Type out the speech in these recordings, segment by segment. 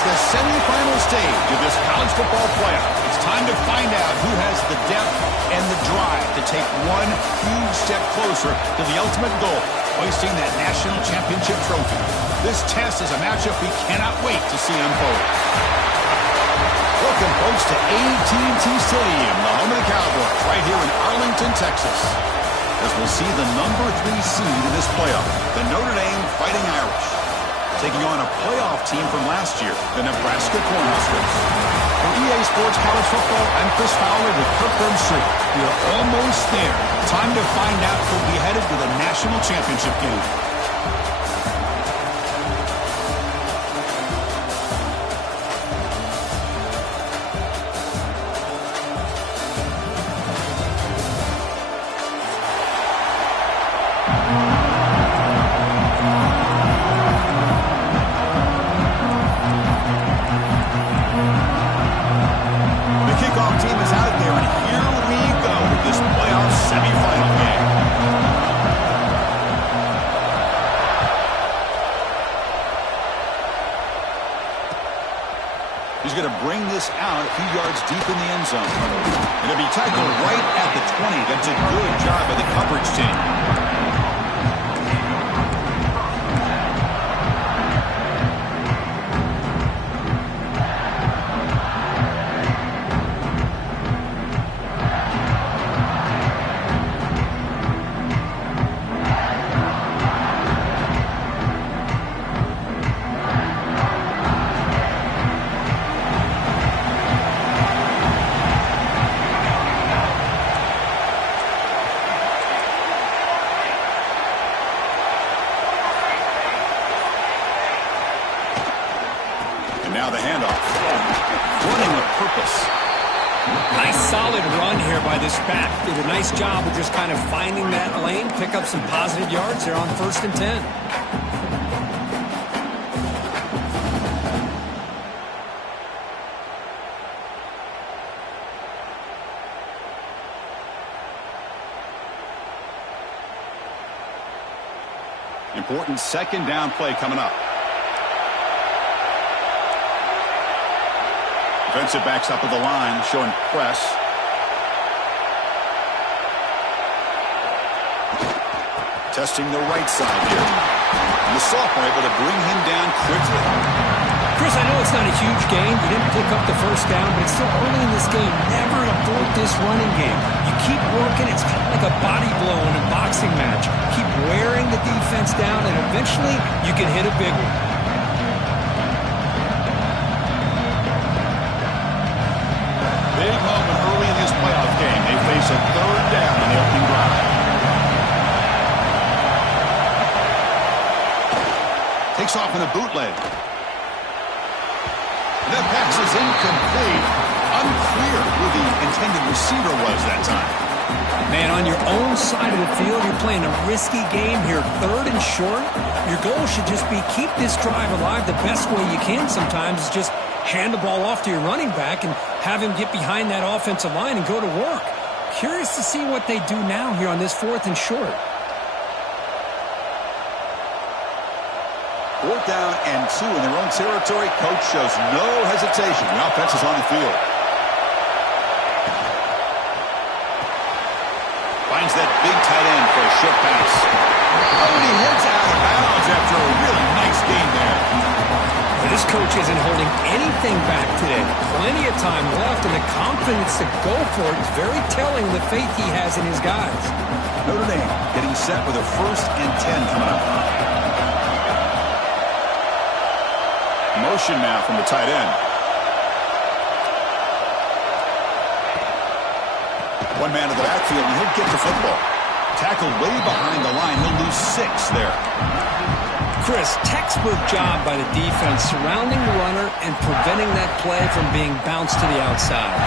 It's the semifinal stage of this college football playoff. It's time to find out who has the depth and the drive to take one huge step closer to the ultimate goal, hoisting that national championship trophy. This test is a matchup we cannot wait to see unfold. Welcome, folks, to AT&T Stadium, the home of the Cowboys, right here in Arlington, Texas, as we'll see the number 3 seed in this playoff, the Notre Dame Fighting Irish, taking on a playoff team from last year, the Nebraska Cornhuskers. For EA Sports College Football, I'm Chris Fowler with Kirk Street. We are almost there. Time to find out who'll be headed to the national championship game. He's going to bring this out a few yards deep in the end zone. And it'll be tackled right at the 20. That's a good job by the coverage team. Now the handoff. Running with purpose. Nice solid run here by this back. Did a nice job of just kind of finding that lane, pick up some positive yards there on 1st and 10. Important 2nd down play coming up. Defensive backs up at the line, showing press. Testing the right side here. And the sophomore able to bring him down quickly. Chris, I know it's not a huge game. You didn't pick up the 1st down, but it's still early in this game. Never abort this running game. You keep working. It's kind of like a body blow in a boxing match. Keep wearing the defense down, and eventually you can hit a big one. Big moment early in this playoff game. They face a 3rd down on the opening drive. Takes off in a bootleg. That pass is incomplete. Unclear who the intended receiver was that time. Man, on your own side of the field, you're playing a risky game here. 3rd and short. Your goal should just be keep this drive alive the best way you can sometimes. Is just hand the ball off to your running back and have him get behind that offensive line and go to work. Curious to see what they do now here on this 4th and short. 4th down and 2 in their own territory. Coach shows no hesitation. The offense is on the field. Finds that big tight end for a short pass. Oh, and he heads out of bounds after a really nice gain there. This coach isn't holding anything back today. Plenty of time left, and the confidence to go for it is very telling of the faith he has in his guys. Notre Dame getting set with a 1st and 10 coming up. Motion now from the tight end. One man to the backfield, and he'll get the football. Tackled way behind the line. He'll lose 6 there. Chris, textbook job by the defense surrounding the runner and preventing that play from being bounced to the outside.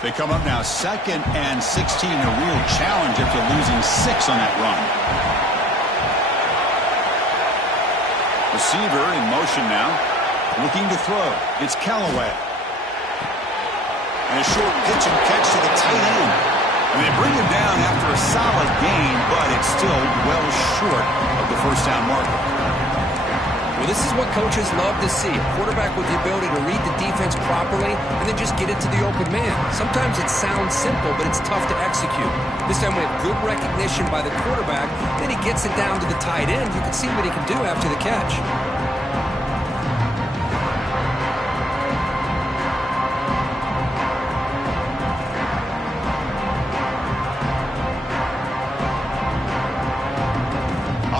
They come up now 2nd and 16, a real challenge after losing 6 on that run. Receiver in motion now, looking to throw. It's Callaway. And a short pitch and catch to the tight end. And they bring him down after a solid gain, but it's still well short of the first down marker. Well, this is what coaches love to see. A quarterback with the ability to read the defense properly and then just get it to the open man. Sometimes it sounds simple, but it's tough to execute. This time we have good recognition by the quarterback. Then he gets it down to the tight end. You can see what he can do after the catch.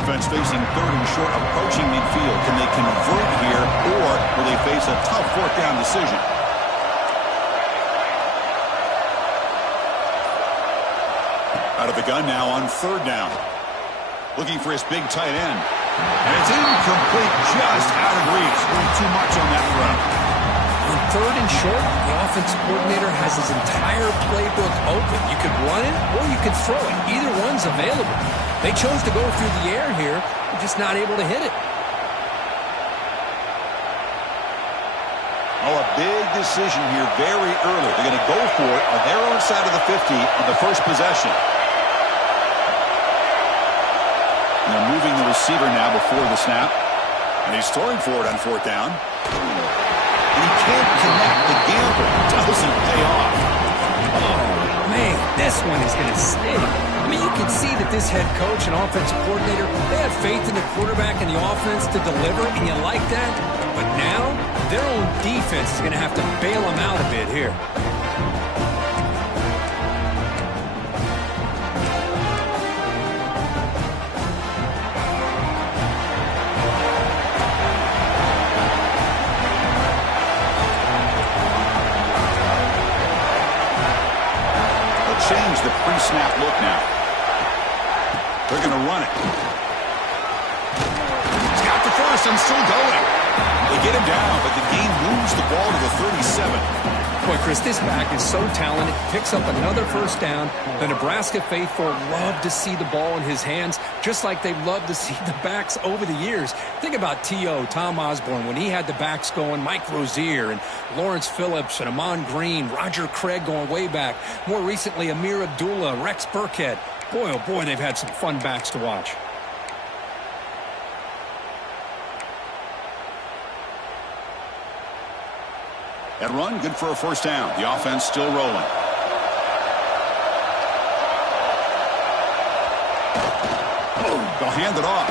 Offense facing third and short, approaching midfield. Can they convert here, or will they face a tough fourth down decision? Out of the gun now on third down. Looking for his big tight end. And it's incomplete, just out of reach. A little too much on that throw. On third and short, the offensive coordinator has his entire playbook open. You could run it or you could throw it. Either one's available. They chose to go through the air here. They're just not able to hit it. Oh, a big decision here very early. They're going to go for it on their own side of the 50 on the first possession. And they're moving the receiver now before the snap. And he's throwing for it on fourth down. And he can't connect. The gamble doesn't pay off. Oh, man, this one is going to sting. I mean, you can see that this head coach and offensive coordinator, they have faith in the quarterback and the offense to deliver, and you like that. But now, their own defense is going to have to bail them out a bit here. Change the pre-snap look now. They're going to run it. He's got the first and still going. They get him down, but the game moves the ball to the 37. Boy, Chris, this back is so talented. Picks up another first down. The Nebraska faithful love to see the ball in his hands, just like they've loved to see the backs over the years. Think about T.O., Tom Osborne, when he had the backs going, Mike Rozier and Lawrence Phillips and Amon Green, Roger Craig going way back. More recently, Amir Abdullah, Rex Burkhead. Boy, oh boy, they've had some fun backs to watch. That run, good for a first down. The offense still rolling. They'll hand it off.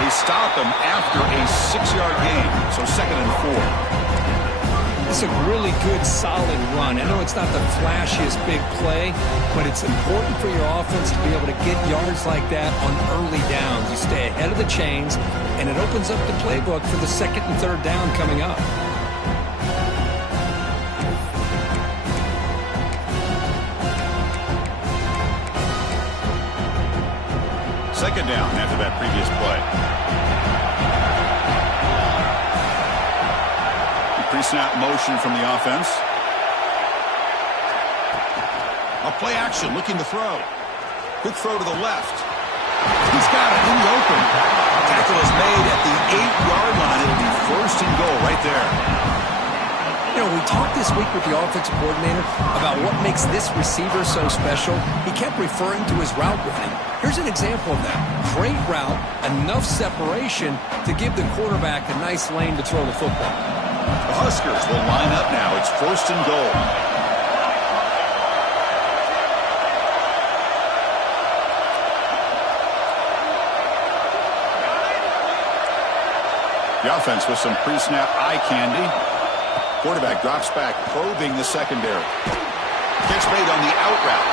They stop him after a 6-yard gain, so 2nd and 4. It's a really good, solid run. I know it's not the flashiest big play, but it's important for your offense to be able to get yards like that on early downs. You stay ahead of the chains, and it opens up the playbook for the 2nd and 3rd down coming up. Second down after that previous play. Pre-snap motion from the offense. A play action looking to throw. Quick throw to the left. He's got it in the open. Tackle is made at the 8-yard line. It'll be 1st and goal right there. You know, we talked this week with the offensive coordinator about what makes this receiver so special. He kept referring to his route running. Here's an example of that. Great route, enough separation to give the quarterback a nice lane to throw the football. The Huskers will line up now. It's 1st and goal. The offense with some pre-snap eye candy. Quarterback drops back, probing the secondary. Catch made on the out route,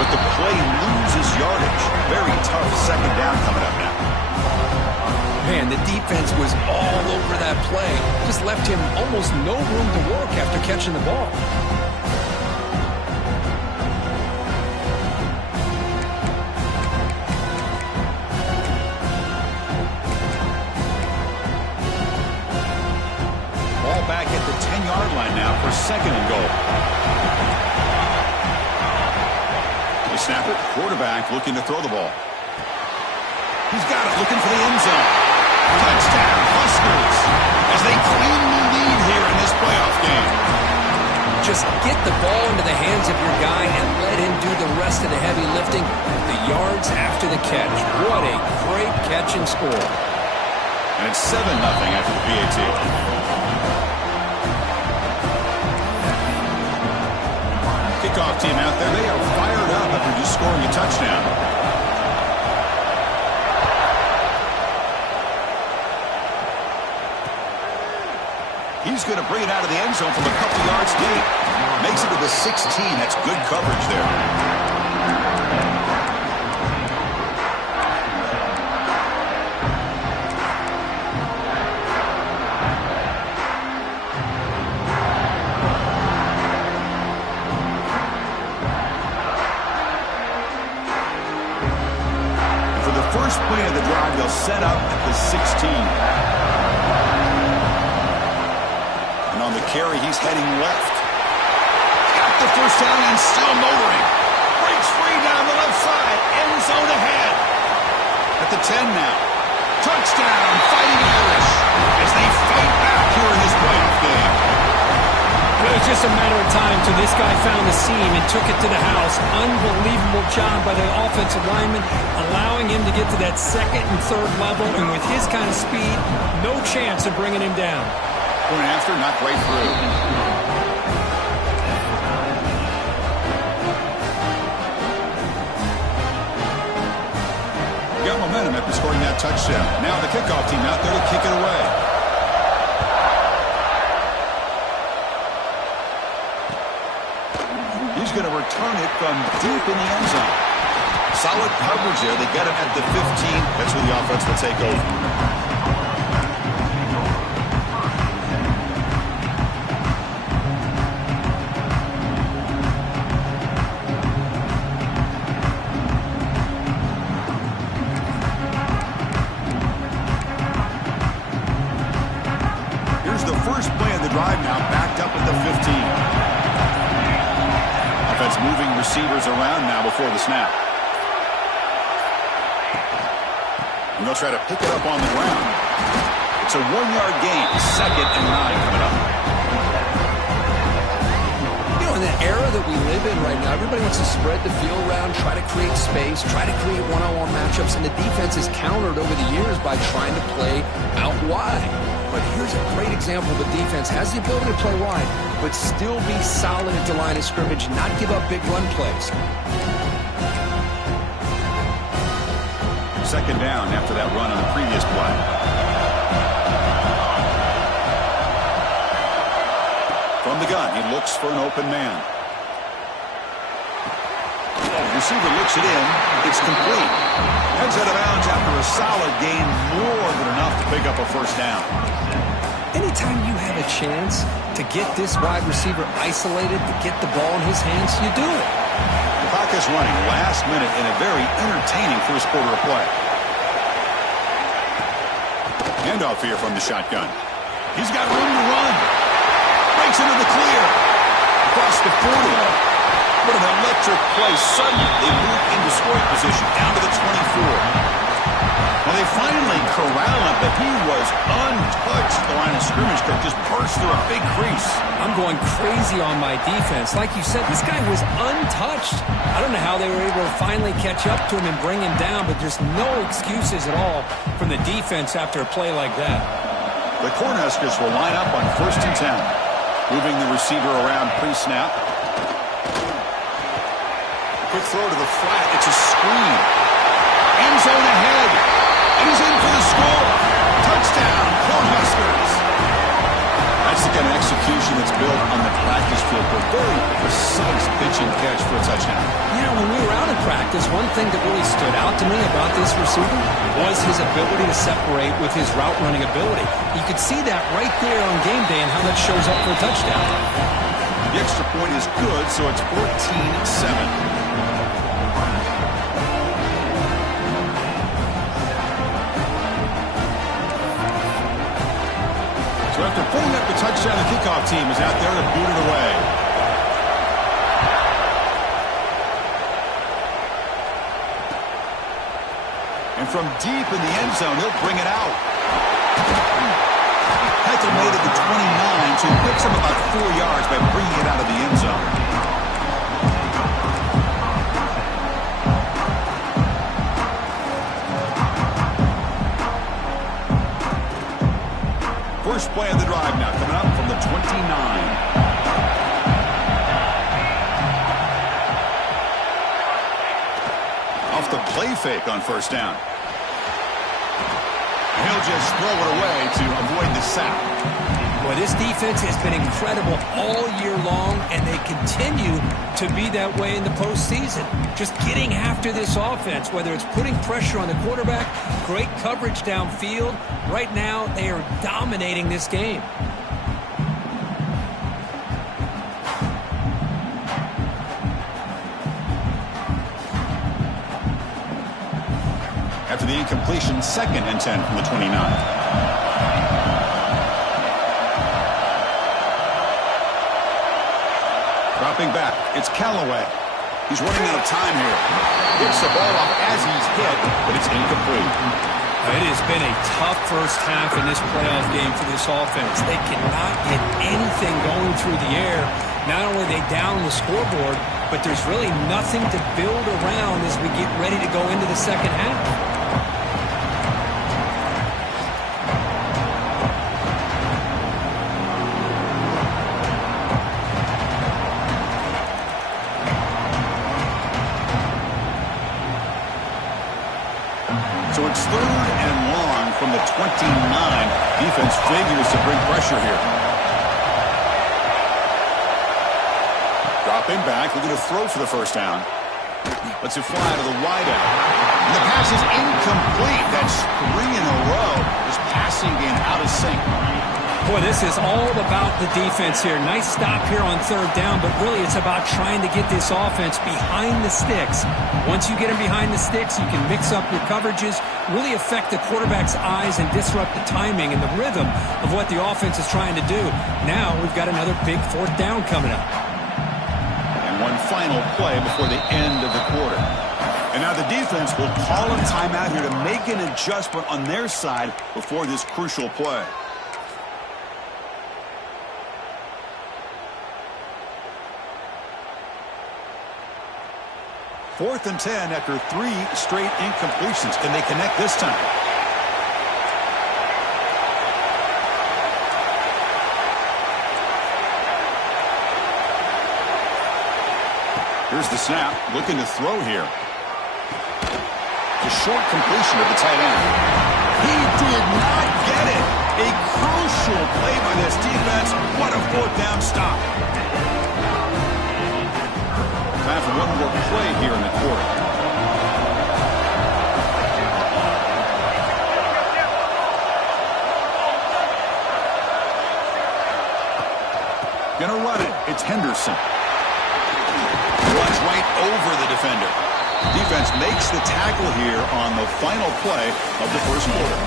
but the play loses yardage. Very tough 2nd down coming up now. Man, the defense was all over that play. Just left him almost no room to work after catching the ball. Ball back at the 10-yard line now for 2nd and goal. They snap it. Quarterback looking to throw the ball. He's got it, looking for the end zone. Touchdown, Huskers, as they claim the lead here in this playoff game. Just get the ball into the hands of your guy and let him do the rest of the heavy lifting, the yards after the catch. What a great catch and score. And it's 7-0 after the PAT. Kickoff team out there. They are fired up after just scoring a touchdown. He's going to bring it out of the end zone from a couple yards deep. Makes it to the 16. That's good coverage there. For the first play of the drive, they'll set up at the 16. On the carry, he's heading left. Got the first down and still motoring. Breaks free down the left side. End zone ahead. At the 10 now. Touchdown, Fighting Irish, as they fight back here in this playoff game. It was just a matter of time till this guy found the seam and took it to the house. Unbelievable job by the offensive lineman, allowing him to get to that second and third level. And with his kind of speed, no chance of bringing him down. Point after, knocked right through. Got momentum after scoring that touchdown. Now the kickoff team out there to kick it away. He's going to return it from deep in the end zone. Solid coverage there. They get him at the 15. That's where the offense will take over. First play of the drive now, backed up at the 15. Offense moving receivers around now before the snap. And they'll try to pick it up on the ground. It's a 1-yard gain, 2nd and 9 coming up. You know, in the era that we live in right now, everybody wants to spread the field around, try to create space, try to create one-on-one matchups, and the defense is countered over the years by trying to play out wide. But here's a great example. The defense has the ability to play wide, but still be solid at the line of scrimmage, not give up big run plays. 2nd down after that run on the previous play. From the gun, he looks for an open man. Receiver looks it in. It's complete. Heads out of bounds after a solid gain, more than enough to pick up a first down. Anytime you have a chance to get this wide receiver isolated, to get the ball in his hands, you do it. The clock is running last minute in a very entertaining first quarter of play. Handoff here from the shotgun. He's got room to run. Breaks into the clear. Across the 40. What an electric play. Suddenly, they move into scoring position down to the 24. Well, they finally corral him, but he was untouched. The line of scrimmage could just burst through a big crease. I'm going crazy on my defense. Like you said, this guy was untouched. I don't know how they were able to finally catch up to him and bring him down, but there's no excuses at all from the defense after a play like that. The Cornhuskers will line up on 1st and 10. Moving the receiver around pre-snap. Quick throw to the flat. It's a screen. End zone ahead. And he's in for the score. Touchdown, Cornhuskers. That's the kind of execution that's built on the practice field for a very precise pitch and catch for a touchdown. You know, when we were out in practice, one thing that really stood out to me about this receiver was his ability to separate with his route running ability. You could see that right there on game day and how that shows up for a touchdown. The extra point is good, so it's 14-7. So after pulling up the touchdown, the kickoff team is out there to boot it away. And from deep in the end zone, he'll bring it out. like they made it to 29, so he picks up about 4 yards by bringing it out of the end zone. First play of the drive now, coming up from the 29. Off the play fake on first down. He'll just throw it away to avoid the sack. Boy, this defense has been incredible all year long, and they continue to be that way in the postseason. Just getting after this offense, whether it's putting pressure on the quarterback, great coverage downfield. Right now, they are dominating this game. After the incompletion, 2nd and 10 from the 29. Dropping back, it's Callaway. He's running out of time here. Gets the ball off as he's hit, but it's incomplete. It has been a tough first half in this playoff game for this offense. They cannot get anything going through the air. Not only are they down the scoreboard, but there's really nothing to build around as we get ready to go into the second half. So it's 3rd and long from the 29. Defense figures to bring pressure here. Dropping back, looking to throw for the first down. Lets it fly to the wideout. And the pass is incomplete. That's 3 in a row. His passing game out of sync. Boy, this is all about the defense here. Nice stop here on 3rd down, but really it's about trying to get this offense behind the sticks. Once you get them behind the sticks, you can mix up your coverages, really affect the quarterback's eyes and disrupt the timing and the rhythm of what the offense is trying to do. Now we've got another big 4th down coming up. And one final play before the end of the quarter. And now the defense will call a timeout here to make an adjustment on their side before this crucial play. Fourth and 10 after 3 straight incompletions. Can they connect this time? Here's the snap. Looking to throw here. A short completion to the tight end. He did not get it. A crucial play by this defense. What a 4th down stop. Time for one more play here in the quarter. Gonna run it. It's Henderson. Runs right over the defender. Defense makes the tackle here on the final play of the first quarter.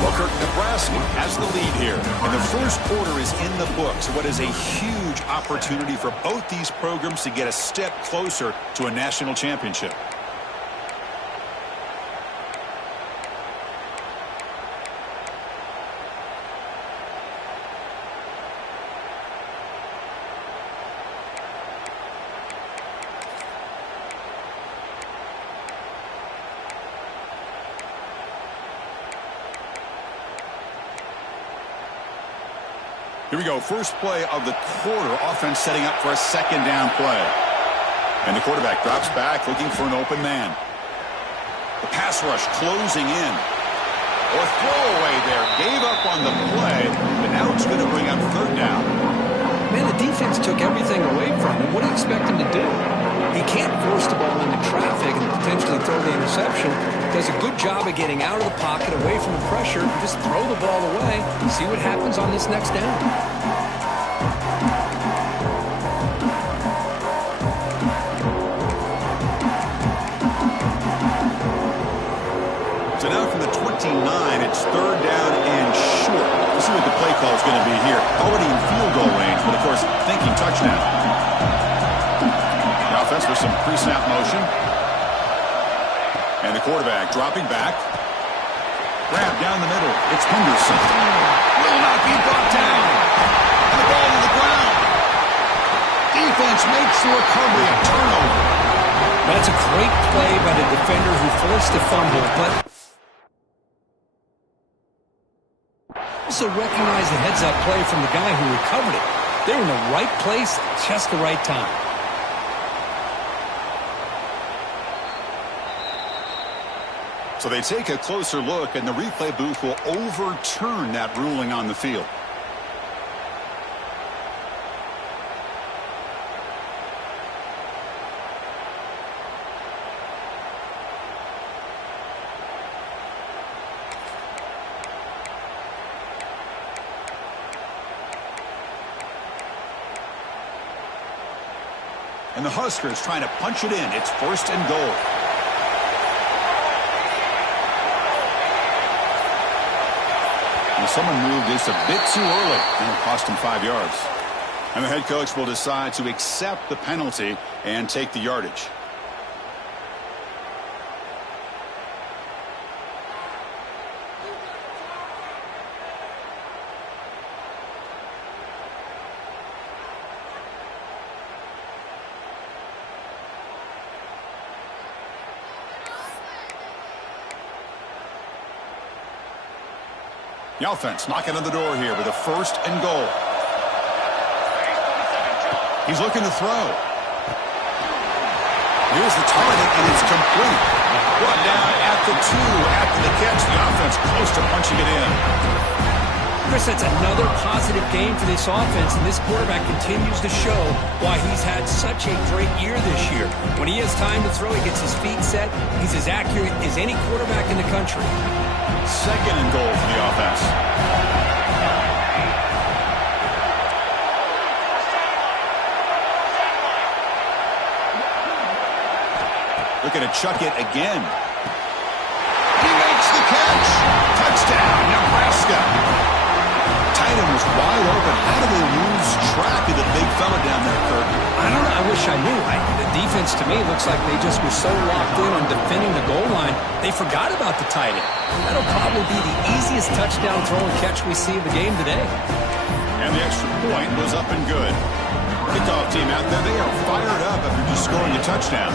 Well, Kirk, Nebraska has the lead here, and the first quarter is in the books. What is a huge opportunity for both these programs to get a step closer to a national championship. Here we go. First play of the quarter. Offense setting up for a 2nd down play. And the quarterback drops back looking for an open man. The pass rush closing in. Or throwaway there. Gave up on the play, but now it's going to bring up 3rd down. Man, the defense took everything away from him. What do you expect him to do? He can't force the ball into traffic and potentially throw the interception. Does a good job of getting out of the pocket, away from the pressure, just throw the ball away, see what happens on this next down. So now from the 29, it's 3rd down and short. Let's see what the play call is going to be here. Already in field goal range, but of course thinking touchdown. The offense with some pre-snap motion. And the quarterback dropping back. Grab down the middle. It's Henderson. Will not be brought down. And the ball to the ground. Defense makes the recovery a turnover. That's a great play by the defender who forced the fumble, but also recognize the heads-up play from the guy who recovered it. They were in the right place at just the right time. So they take a closer look, and the replay booth will overturn that ruling on the field. And the Huskers trying to punch it in. It's 1st and goal. And someone moved this a bit too early, and it cost him 5 yards. And the head coach will decide to accept the penalty and take the yardage. The offense knocking on the door here with a 1st and goal. He's looking to throw. Here's the target, and it's complete. Brought down at the 2 after the catch. The offense close to punching it in. Chris, that's another positive game for this offense, and this quarterback continues to show why he's had such a great year this year. When he has time to throw, he gets his feet set. He's as accurate as any quarterback in the country. 2nd and goal for the offense. Looking to chuck it again. He makes the catch. Touchdown, Nebraska. Tight end was wide open. How do they lose track of the big fella down there, Kirk? I don't know. I wish I knew. The defense, to me, looks like they just were so locked in on defending the goal line, they forgot about the tight end. That'll probably be the easiest touchdown throw and catch we see of the game today. And the extra point was up and good. Kickoff team out there, they are fired up after just scoring a touchdown.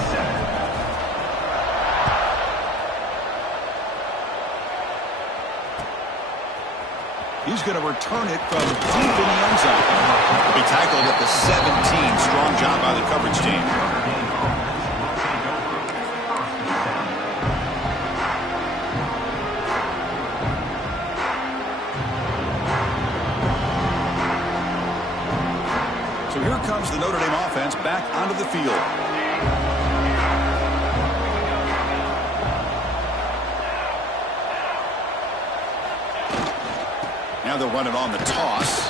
He's going to return it from deep in the end zone. He tackled at the 17. Strong job by the coverage team. So here comes the Notre Dame offense back onto the field. Now they'll run it on the toss.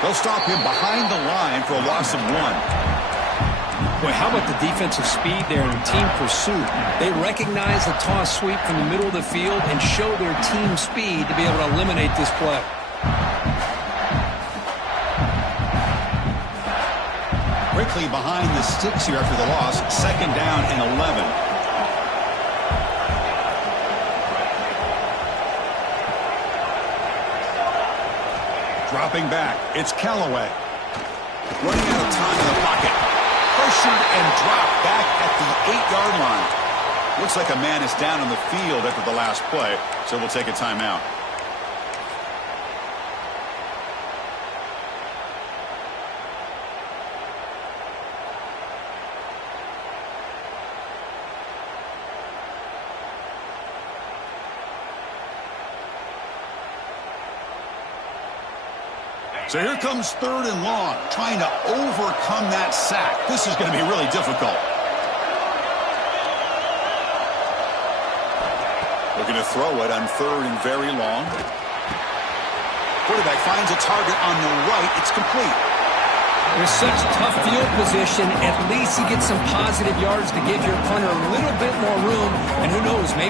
They'll stop him behind the line for a loss of 1. Boy, how about the defensive speed there in team pursuit? They recognize the toss sweep from the middle of the field and show their team speed to be able to eliminate this play. Quickly behind the sticks here after the loss. 2nd down and 11. Dropping back, it's Callaway. Running out of time in the pocket. Pressured and dropped back at the 8-yard line. Looks like a man is down on the field after the last play, so we'll take a timeout. So here comes 3rd and long, trying to overcome that sack. This is going to be really difficult. Looking to throw it on 3rd and very long. Quarterback finds a target on the right. It's complete. There's such tough field position. At least you get some positive yards to give your punter a little bit more room. And who knows, maybe